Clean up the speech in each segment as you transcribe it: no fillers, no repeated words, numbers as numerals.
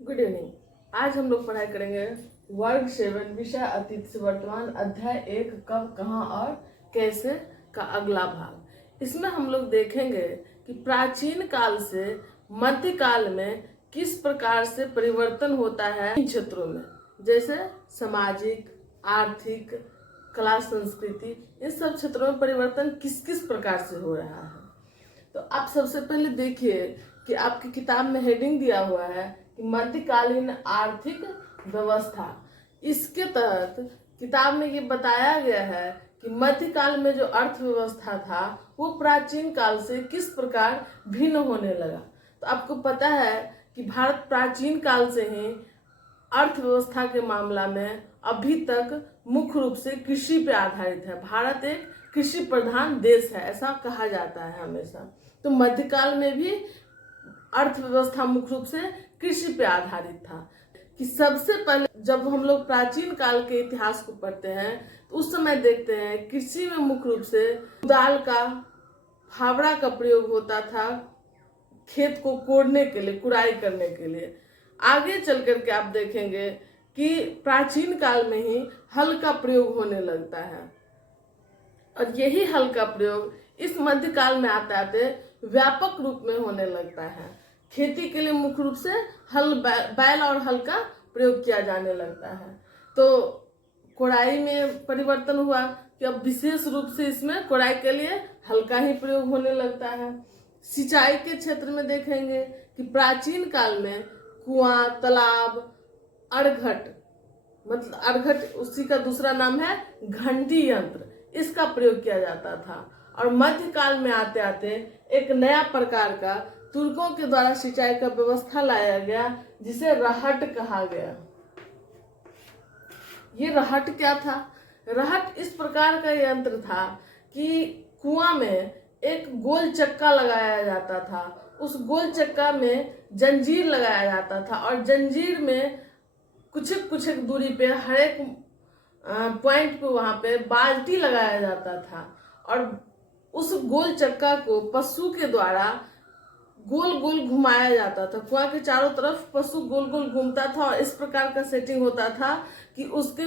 Good evening. आज हम लोग पढ़ाई करेंगे वर्ग 7 विषय अतीत से वर्तमान अध्याय 1 कब कहाँ और कैसे का अगला भाग। इसमें हम लोग देखेंगे कि प्राचीन काल से मध्यकाल में किस प्रकार से परिवर्तन होता है इन क्षेत्रों में, जैसे सामाजिक, आर्थिक, कला, संस्कृति, इन सब क्षेत्रों में परिवर्तन किस किस प्रकार से हो रहा है। तो आप सबसे पहले देखिए कि आपकी किताब में हेडिंग दिया हुआ है कि मध्यकालीन आर्थिक व्यवस्था। इसके तहत किताब में ये बताया गया है कि मध्यकाल में जो अर्थव्यवस्था था वो प्राचीन काल से किस प्रकार भिन्न होने लगा। तो आपको पता है कि भारत प्राचीन काल से ही अर्थव्यवस्था के मामला में अभी तक मुख्य रूप से कृषि पे आधारित है। भारत एक कृषि प्रधान देश है, ऐसा कहा जाता है हमेशा। तो मध्यकाल में भी अर्थव्यवस्था मुख्य रूप से कृषि पे आधारित था। कि सबसे पहले जब हम लोग प्राचीन काल के इतिहास को पढ़ते हैं तो उस समय देखते हैं कृषि में मुख्य रूप से कुदाल का, फावड़ा का प्रयोग होता था खेत को कोड़ने के लिए, कुड़ाई करने के लिए। आगे चल करके आप देखेंगे कि प्राचीन काल में ही हल का प्रयोग होने लगता है और यही हल का प्रयोग इस मध्यकाल में आते आते व्यापक रूप में होने लगता है। खेती के लिए मुख्य रूप से हल, बैल और हल का प्रयोग किया जाने लगता है। तो कोड़ाई में परिवर्तन हुआ कि अब विशेष रूप से इसमें कोड़ाई के लिए हल का ही प्रयोग होने लगता है। सिंचाई के क्षेत्र में देखेंगे कि प्राचीन काल में कुआं, तालाब, अड़घट, मतलब अड़घट उसी का दूसरा नाम है घंटी यंत्र, इसका प्रयोग किया जाता था। और मध्यकाल में आते आते एक नया प्रकार का तुर्कों के द्वारा सिंचाई का व्यवस्था लाया गया जिसे रहट कहा गया। ये रहट क्या था? रहट इस प्रकार का यंत्र था कि कुआं में एक गोल चक्का लगाया जाता था, उस गोल चक्का में जंजीर लगाया जाता था और जंजीर में कुछ दूरी पे हर एक पॉइंट पे वहां पे बाल्टी लगाया जाता था और उस गोल चक्का को पशु के द्वारा गोल गोल घुमाया जाता था। कुआं के चारों तरफ पशु गोल गोल घूमता था और इस प्रकार का सेटिंग होता था कि उसके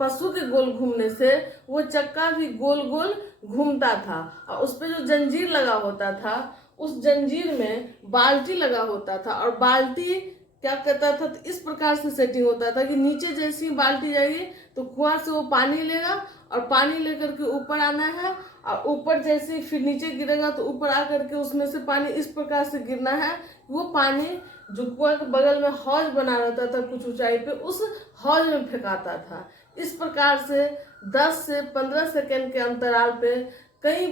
पशु के गोल घूमने से वो चक्का भी गोल गोल घूमता था और उस पे जो जंजीर लगा होता था उस जंजीर में बाल्टी लगा होता था और बाल्टी क्या कहता था, तो इस प्रकार से सेटिंग होता था कि नीचे जैसी बाल्टी जाएगी तो कुआं से वो पानी लेगा और पानी लेकर के ऊपर आना है और ऊपर जैसे फिर नीचे गिरेगा तो ऊपर आकर के उसमें से पानी इस प्रकार से गिरना है। वो पानी जो कुआं के बगल में हौज बना रहता था कुछ ऊंचाई पे, उस हौज में फेंकाता था। इस प्रकार से 10 से 15 सेकेंड के अंतराल पे कई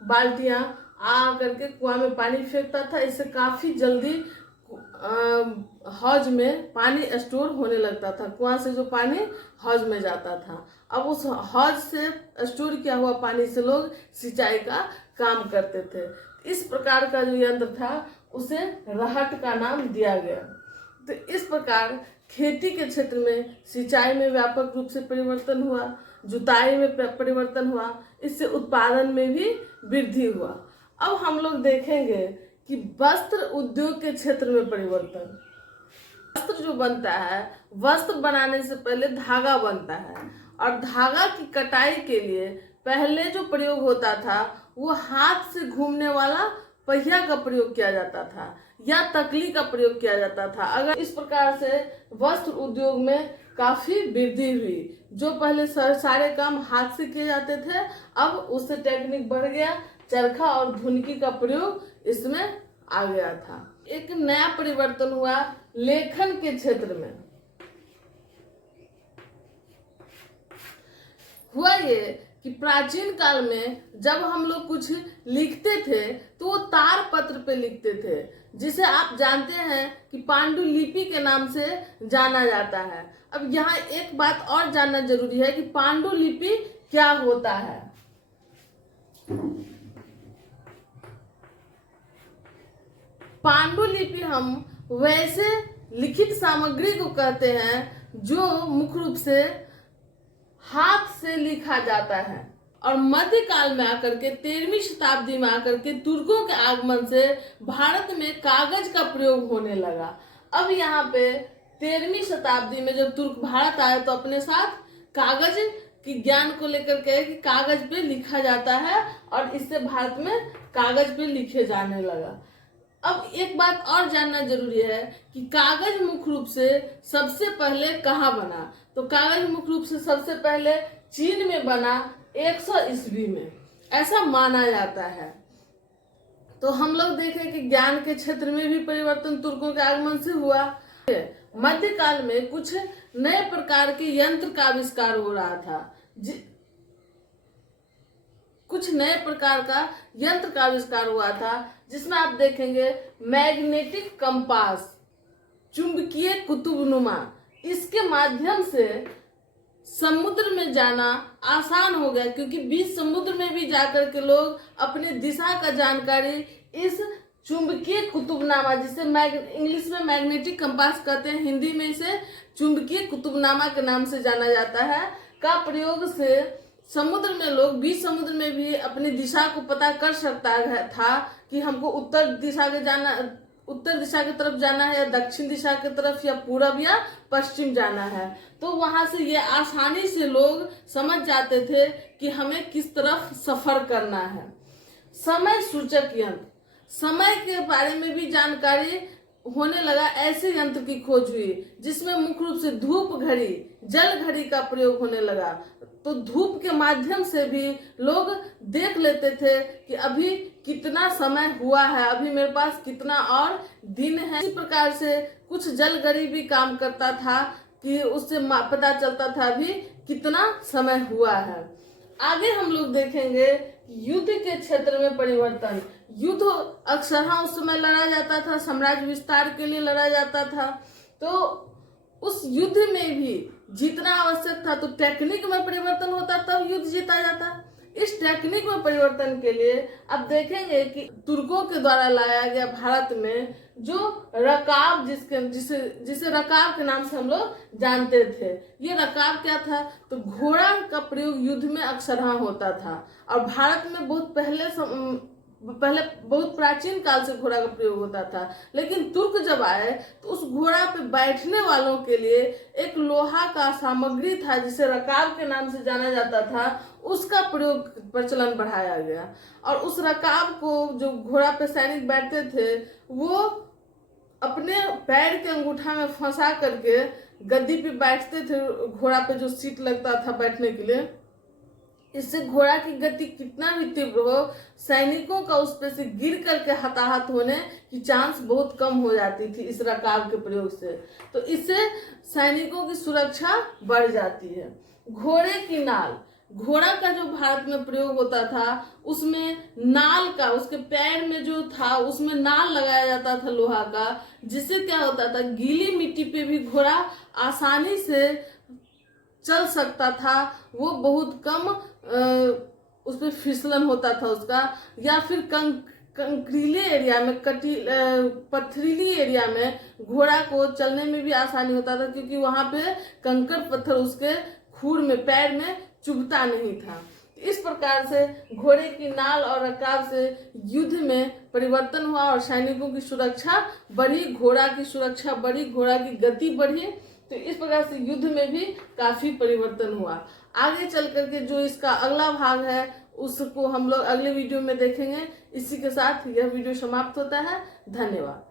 बाल्टियां आ करके कुआं में पानी फेंकता था। इससे काफी जल्दी हौज में पानी स्टोर होने लगता था। कुआं से जो पानी हौज में जाता था, अब उस हौज से स्टोर किया हुआ पानी से लोग सिंचाई का काम करते थे। इस प्रकार का जो यंत्र था उसे रहट का नाम दिया गया। तो इस प्रकार खेती के क्षेत्र में सिंचाई में व्यापक रूप से परिवर्तन हुआ, जुताई में परिवर्तन हुआ, इससे उत्पादन में भी वृद्धि हुआ। अब हम लोग देखेंगे कि वस्त्र उद्योग के क्षेत्र में परिवर्तन। वस्त्र जो बनता है, वस्त्र बनाने से पहले धागा बनता है और धागा की कटाई के लिए पहले जो प्रयोग होता था वो हाथ से घूमने वाला पहिया का प्रयोग किया जाता था या तकली का प्रयोग किया जाता था। अगर इस प्रकार से वस्त्र उद्योग में काफी वृद्धि हुई। जो पहले सारे काम हाथ से किए जाते थे, अब उससे टेक्निक बढ़ गया, चरखा और धुनकी का प्रयोग इसमें आ गया था। एक नया परिवर्तन हुआ लेखन के क्षेत्र में। हुआ ये कि प्राचीन काल में जब हम लोग कुछ लिखते थे तो वो तार पत्र पे लिखते थे, जिसे आप जानते हैं कि पांडुलिपि के नाम से जाना जाता है। अब यहाँ एक बात और जानना जरूरी है कि पांडुलिपि क्या होता है। पांडुलिपि हम वैसे लिखित सामग्री को कहते हैं जो मुख्य रूप से हाथ से लिखा जाता है और मध्यकाल में आकर के 13वीं शताब्दी में आकर के तुर्कों के आगमन से भारत में कागज का प्रयोग होने लगा। अब यहाँ पे 13वीं शताब्दी में जब तुर्क भारत आए तो अपने साथ कागज की ज्ञान को लेकर के कि कागज पे लिखा जाता है और इससे भारत में कागज पे लिखे जाने लगा। अब एक बात और जानना जरूरी है कि कागज मुख्य रूप से सबसे पहले कहाँ बना। तो कागज मुख्य रूप से सबसे पहले चीन में बना 100 ईस्वी में, ऐसा माना जाता है। तो हम लोग देखें कि ज्ञान के क्षेत्र में भी परिवर्तन तुर्कों के आगमन से हुआ। मध्यकाल में कुछ नए प्रकार के यंत्र का आविष्कार हो रहा था। कुछ नए प्रकार का यंत्र का आविष्कार हुआ था जिसमें आप देखेंगे मैग्नेटिक कंपास, चुंबकीय कुतुबनुमा। इसके माध्यम से समुद्र में जाना आसान हो गया, क्योंकि बीच समुद्र में भी जाकर के लोग अपनी दिशा का जानकारी इस चुंबकीय कुतुबनामा, जिसे इंग्लिश में मैग्नेटिक कंपास कहते हैं, हिंदी में इसे चुंबकीय कुतुबनामा के नाम से जाना जाता है, का प्रयोग से समुद्र में लोग बीच समुद्र में भी अपनी दिशा को पता कर सकता था कि हमको उत्तर दिशा की तरफ जाना है या दक्षिण दिशा की तरफ या पूरब या पश्चिम जाना है। तो वहां से ये आसानी से लोग समझ जाते थे कि हमें किस तरफ सफर करना है। समय सूचक यंत्र, समय के बारे में भी जानकारी होने लगा। ऐसे यंत्र की खोज हुई जिसमें मुख्य रूप से धूप घड़ी, जल घड़ी का प्रयोग होने लगा। तो धूप के माध्यम से भी लोग देख लेते थे कि अभी कितना समय हुआ है, अभी मेरे पास कितना और दिन है। इसी प्रकार से कुछ जल घड़ी भी काम करता था कि उससे पता चलता था अभी कितना समय हुआ है। आगे हम लोग देखेंगे युद्ध के क्षेत्र में परिवर्तन। युद्ध अक्सर उस समय लड़ा जाता था, साम्राज्य विस्तार के लिए लड़ा जाता था। तो उस युद्ध में भी जीतना आवश्यक था, तो टेक्निक में परिवर्तन होता तब युद्ध जीता जाता। इस टेक्निक में परिवर्तन के लिए अब देखेंगे कि तुर्कों के द्वारा लाया गया भारत में जो रकाब, जिसे रकाब के नाम से हम लोग जानते थे। ये रकाब क्या था? तो घोड़ा का प्रयोग युद्ध में अक्सर होता था और भारत में बहुत पहले बहुत प्राचीन काल से घोड़ा का प्रयोग होता था। लेकिन तुर्क जब आए तो उस घोड़ा पे बैठने वालों के लिए एक लोहा का सामग्री था जिसे रकाब के नाम से जाना जाता था, उसका प्रयोग प्रचलन बढ़ाया गया। और उस रकाब को जो घोड़ा पे सैनिक बैठते थे वो अपने पैर के अंगूठा में फंसा करके गद्दी पे बैठते थे, घोड़ा पे जो सीट लगता था बैठने के लिए। इससे घोड़ा की गति कितना भी तीव्र हो, सैनिकों का उस पे से गिर करके हताहत होने की चांस बहुत कम हो जाती थी इस रकाब के प्रयोग से। तो इससे सैनिकों की सुरक्षा बढ़ जाती है। घोड़े की नाल, घोड़ा का जो भारत में प्रयोग होता था उसमें नाल का, उसके पैर में जो था उसमें नाल लगाया जाता था लोहा का, जिससे क्या होता था गीली मिट्टी पे भी घोड़ा आसानी से चल सकता था। वो बहुत कम उस पर फिसलन होता था उसका, या फिर कंकरीले एरिया में, पथरीली एरिया में घोड़ा को चलने में भी आसानी होता था, क्योंकि वहां पे कंकड़ पत्थर उसके खूर में, पैर में चुभता नहीं था। इस प्रकार से घोड़े की नाल और रकाब से युद्ध में परिवर्तन हुआ और सैनिकों की सुरक्षा बढ़ी, घोड़ा की सुरक्षा बढ़ी, घोड़ा की गति बढ़ी। तो इस प्रकार से युद्ध में भी काफी परिवर्तन हुआ। आगे चल करके जो इसका अगला भाग है उसको हम लोग अगले वीडियो में देखेंगे। इसी के साथ यह वीडियो समाप्त होता है। धन्यवाद।